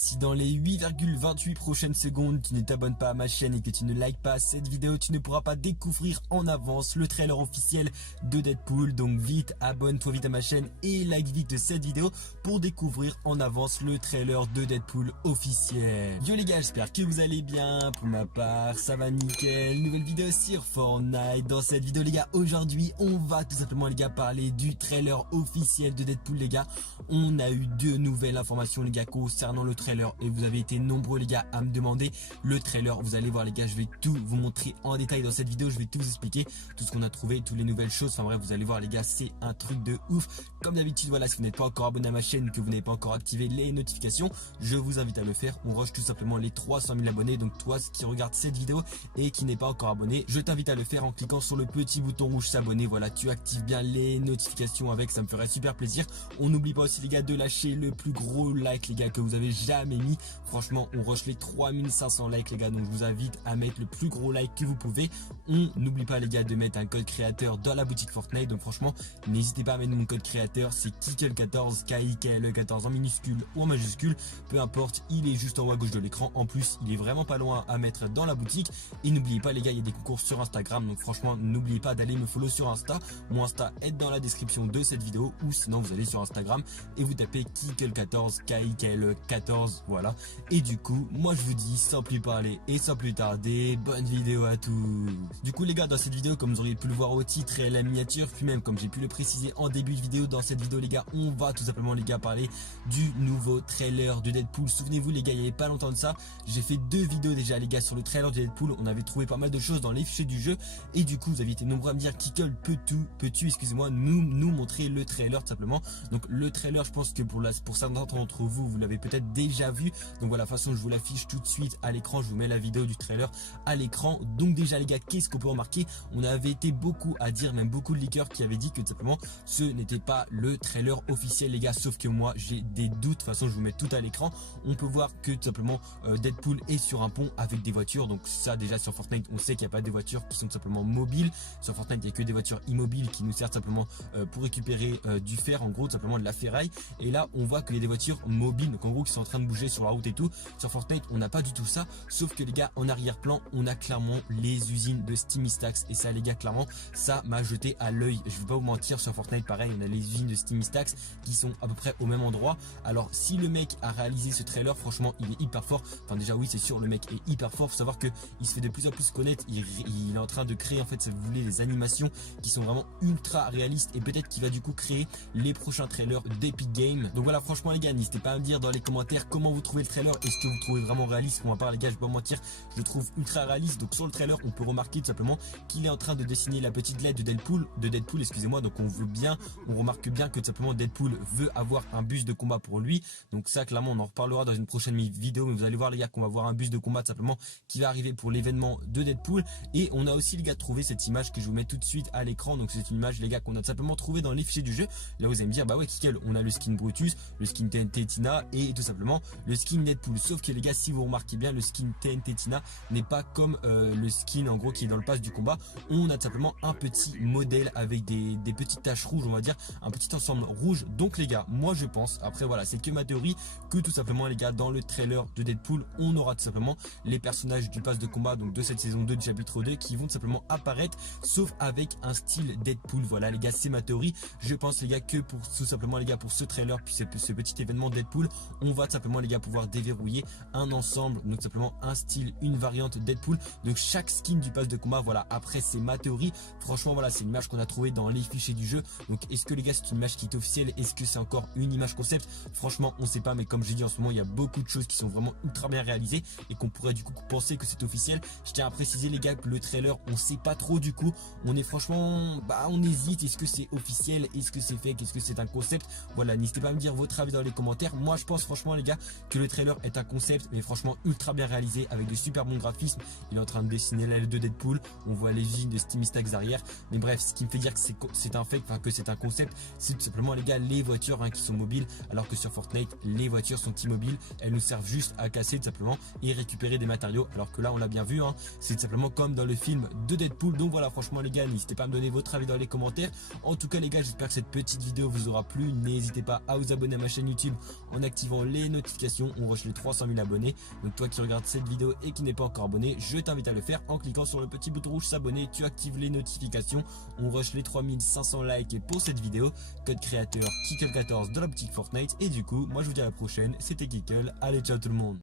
Si dans les 8,28 prochaines secondes tu ne t'abonnes pas à ma chaîne et que tu ne likes pas cette vidéo, tu ne pourras pas découvrir en avance le trailer officiel de Deadpool. Donc vite, abonne-toi vite à ma chaîne et like vite cette vidéo pour découvrir en avance le trailer de Deadpool officiel. Yo les gars, j'espère que vous allez bien. Pour ma part, ça va nickel. Nouvelle vidéo sur Fortnite. Dans cette vidéo les gars, aujourd'hui on va tout simplement les gars parler du trailer officiel de Deadpool les gars. On a eu deux nouvelles informations les gars concernant le trailer et vous avez été nombreux les gars à me demander le trailer. Vous allez voir les gars, je vais tout vous montrer en détail dans cette vidéo. Je vais tout vous expliquer, tout ce qu'on a trouvé, toutes les nouvelles choses. Enfin bref, vous allez voir les gars, c'est un truc de ouf. Comme d'habitude, voilà, si vous n'êtes pas encore abonné à ma chaîne, que vous n'avez pas encore activé les notifications, je vous invite à le faire. On rush tout simplement les 300 000 abonnés. Donc toi qui regarde cette vidéo et qui n'est pas encore abonné, je t'invite à le faire en cliquant sur le petit bouton rouge s'abonner. Voilà, tu actives bien les notifications avec, ça me ferait super plaisir. On n'oublie pas aussi les gars de lâcher le plus gros like les gars que vous avez jamais mis. Franchement, on rush les 3500 likes les gars, donc je vous invite à mettre le plus gros like que vous pouvez. On n'oublie pas les gars de mettre un code créateur dans la boutique Fortnite. Donc franchement, n'hésitez pas à mettre mon code créateur, c'est Kikle14, KIKLE14 en minuscule ou en majuscule, peu importe, il est juste en haut à gauche de l'écran. En plus, il est vraiment pas loin à mettre dans la boutique. Et n'oubliez pas les gars, il y a des concours sur Instagram, donc franchement, n'oubliez pas d'aller me follow sur Insta. Mon Insta est dans la description de cette vidéo, ou sinon vous allez sur Instagram et vous tapez Kikle14, KIKLE14, voilà. Et du coup, moi je vous dis sans plus parler et sans plus tarder, bonne vidéo à tous. Du coup les gars, dans cette vidéo, comme vous auriez pu le voir au titre et à la miniature, puis même comme j'ai pu le préciser en début de vidéo, dans cette vidéo les gars, on va tout simplement les gars parler du nouveau trailer de Deadpool. Souvenez-vous les gars, il n'y avait pas longtemps de ça, j'ai fait deux vidéos déjà les gars sur le trailer de Deadpool. On avait trouvé pas mal de choses dans les fichiers du jeu et du coup vous aviez été nombreux à me dire Kikle, peux-tu excusez-moi nous montrer le trailer tout simplement. Donc le trailer, je pense que pour certains d'entre vous, vous l'avez peut-être déjà vu. Donc voilà, de toute façon je vous l'affiche tout de suite à l'écran, je vous mets la vidéo du trailer à l'écran. Donc déjà les gars, qu'est-ce qu'on peut remarquer? On avait été beaucoup à dire, même beaucoup de leakers qui avaient dit que tout simplement ce n'était pas le trailer officiel les gars, sauf que moi j'ai des doutes. De toute façon je vous mets tout à l'écran. On peut voir que tout simplement Deadpool est sur un pont avec des voitures. Donc ça déjà sur Fortnite on sait qu'il n'y a pas des voitures qui sont tout simplement mobiles. Sur Fortnite il n'y a que des voitures immobiles qui nous servent simplement pour récupérer du fer, en gros tout simplement de la ferraille. Et là on voit qu'il y a des voitures mobiles, donc en gros qui sont en train de bouger sur la route et tout. Sur Fortnite on n'a pas du tout ça, sauf que les gars en arrière-plan on a clairement les usines de SteamyStacks. Et ça les gars, clairement ça m'a jeté à l'œil. Je vais pas vous mentir, sur Fortnite pareil on a les usines de SteamyStacks qui sont à peu près au même endroit. Alors si le mec a réalisé ce trailer, franchement il est hyper fort. Enfin déjà oui c'est sûr, le mec est hyper fort. Faut savoir que il se fait de plus en plus connaître. Il est en train de créer en fait, si vous voulez, des animations qui sont vraiment ultra réalistes. Et peut-être qu'il va du coup créer les prochains trailers d'Epic Games. Donc voilà, franchement les gars, n'hésitez pas à me dire dans les commentaires comment vous trouvez le trailer. Est-ce que vous trouvez vraiment réaliste? Pour ma part les gars, je vais pas vous mentir, je le trouve ultra réaliste. Donc sur le trailer on peut remarquer tout simplement qu'il est en train de dessiner la petite lettre de Deadpool excusez-moi. Donc on remarque bien que tout simplement Deadpool veut avoir un bus de combat pour lui. Donc ça clairement on en reparlera dans une prochaine vidéo, mais vous allez voir les gars qu'on va voir un bus de combat tout simplement qui va arriver pour l'événement de Deadpool. Et on a aussi les gars trouvé cette image que je vous mets tout de suite à l'écran. Donc c'est une image les gars qu'on a tout simplement trouvé dans les fichiers du jeu. Là vous allez me dire bah ouais Kikle, on a le skin Brutus, le skin TNT Tina et tout simplement le skin Deadpool. Sauf que les gars, si vous remarquez bien, le skin TNT Tina n'est pas comme le skin en gros qui est dans le pass du combat. On a tout simplement un petit modèle avec des petites taches rouges, on va dire un petit ensemble rouge. Donc les gars, moi je pense, après voilà c'est que ma théorie, que tout simplement les gars dans le trailer de Deadpool on aura tout simplement les personnages du pass de combat, donc de cette saison 2 du chapitre 2 qui vont tout simplement apparaître, sauf avec un style Deadpool. Voilà les gars, c'est ma théorie. Je pense les gars que pour tout simplement les gars pour ce trailer puis ce petit événement Deadpool, on va tout simplement les gars pouvoir déverrouiller un ensemble, donc tout simplement un style, une variante Deadpool de chaque skin du pass de combat. Voilà, après c'est ma théorie, franchement voilà c'est une image qu'on a trouvée dans les fichiers du jeu. Donc est-ce que les gars c'est une image qui est officielle, est-ce que c'est encore une image concept? Franchement on sait pas, mais comme j'ai dit en ce moment il y a beaucoup de choses qui sont vraiment ultra bien réalisées et qu'on pourrait du coup penser que c'est officiel. Je tiens à préciser les gars que le trailer on sait pas trop, du coup on est franchement on hésite, est-ce que c'est officiel, est-ce que c'est fake, est-ce que c'est un concept? Voilà, n'hésitez pas à me dire votre avis dans les commentaires. Moi je pense franchement les gars que le trailer est un concept, mais franchement ultra bien réalisé avec de super bons graphismes. Il est en train de dessiner l'aile de Deadpool, on voit les usines de SteamyStacks derrière. Mais bref, ce qui me fait dire que c'est un fake, enfin que c'est un concept, c'est tout simplement les gars les voitures qui sont mobiles, alors que sur Fortnite les voitures sont immobiles, elles nous servent juste à casser tout simplement et récupérer des matériaux, alors que là on l'a bien vu c'est tout simplement comme dans le film de Deadpool. Donc voilà, franchement les gars, n'hésitez pas à me donner votre avis dans les commentaires. En tout cas les gars, j'espère que cette petite vidéo vous aura plu. N'hésitez pas à vous abonner à ma chaîne YouTube en activant les notifications notifications, on rush les 300 000 abonnés. Donc toi qui regardes cette vidéo et qui n'est pas encore abonné, je t'invite à le faire en cliquant sur le petit bouton rouge s'abonner, tu actives les notifications, on rush les 3500 likes pour cette vidéo. Code créateur Kikle14 dans l'optique Fortnite. Et du coup, moi je vous dis à la prochaine, c'était Kikle, allez ciao tout le monde.